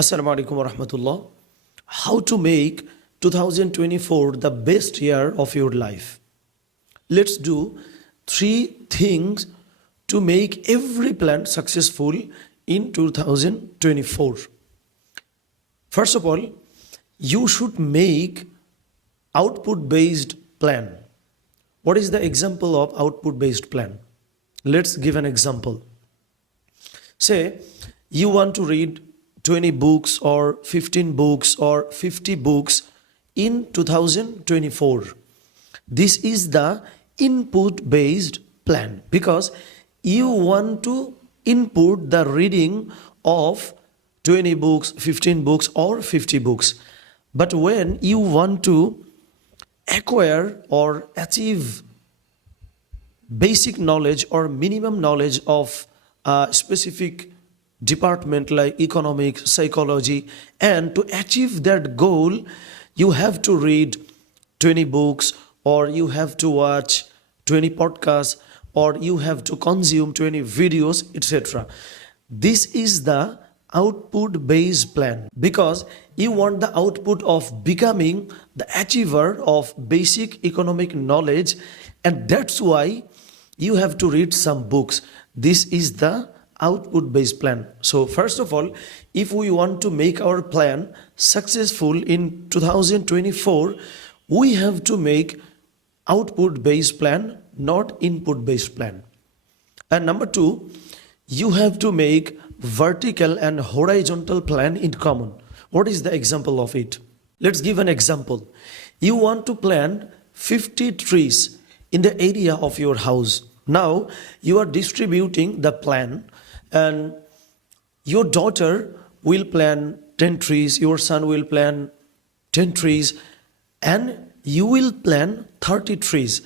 Assalamu alaikum wa rahmatullah. How to make 2024 the best year of your life. Let's do 3 things to make every plan successful in 2024. First of all, you should make output-based plan. What is the example of output-based plan? Let's give an example. Say, you want to read 20 books or 15 books or 50 books in 2024. This is the input-based plan because you want to input the reading of 20 books, 15 books or 50 books. But when you want to acquire or achieve basic knowledge or minimum knowledge of a specific department like economics, psychology, and to achieve that goal, you have to read 20 books or you have to watch 20 podcasts or you have to consume 20 videos, etc. This is the output-based plan because you want the output of becoming the achiever of basic economic knowledge, and that's why you have to read some books. This is the output-based plan. So first of all, if we want to make our plan successful in 2024, we have to make output-based plan, not input-based plan. And number 2, you have to make vertical and horizontal plan in common. What is the example of it? Let's give an example. You want to plant 50 trees in the area of your house. Now you are distributing the plan, and your daughter will plant 10 trees, your son will plant 10 trees, and you will plant 30 trees.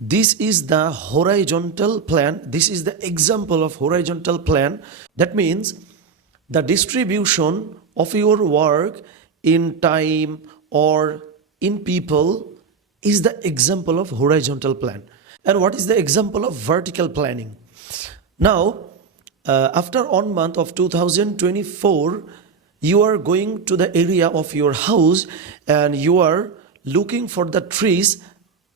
This is the horizontal plan. This is the example of horizontal plan. That means the distribution of your work in time or in people is the example of horizontal plan. And what is the example of vertical planning? Now, after 1 month of 2024, you are going to the area of your house and you are looking for the trees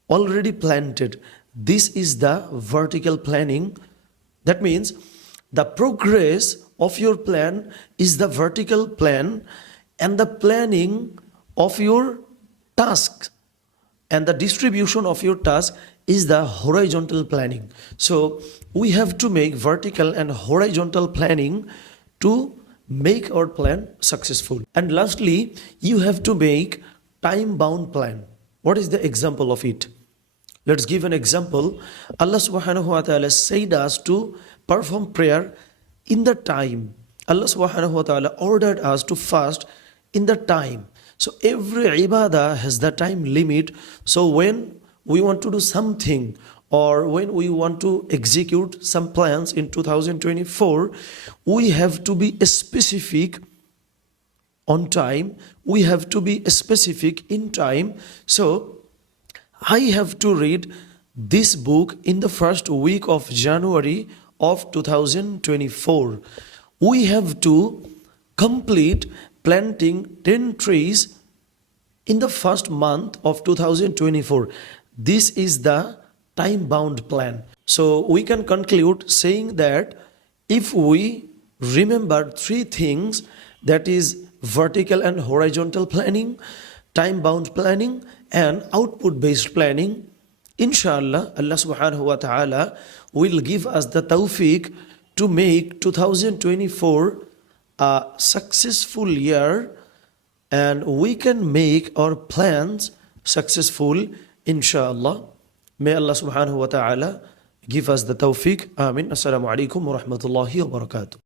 already planted. This is the vertical planning. That means the progress of your plan is the vertical plan, and the planning of your tasks and the distribution of your task is the horizontal planning. So we have to make vertical and horizontal planning to make our plan successful. And lastly, you have to make time-bound plan. What is the example of it? Let's give an example. Allah subhanahu wa ta'ala said us to perform prayer in the time. Allah subhanahu wa ta'ala ordered us to fast in the time. So every ibadah has the time limit. So when we want to do something or when we want to execute some plans in 2024, we have to be specific on time. We have to be specific in time. So I have to read this book in the first week of January of 2024. We have to complete planting 10 trees in the first month of 2024. This is the time-bound plan. So we can conclude saying that if we remember 3 things, that is vertical and horizontal planning, time-bound planning, and output-based planning, inshallah, Allah subhanahu wa ta'ala will give us the tawfiq to make 2024 a successful year, and we can make our plans successful, inshallah. May Allah subhanahu wa ta'ala give us the tawfiq. Amin. Assalamu alaikum wa rahmatullahi wa barakatuh.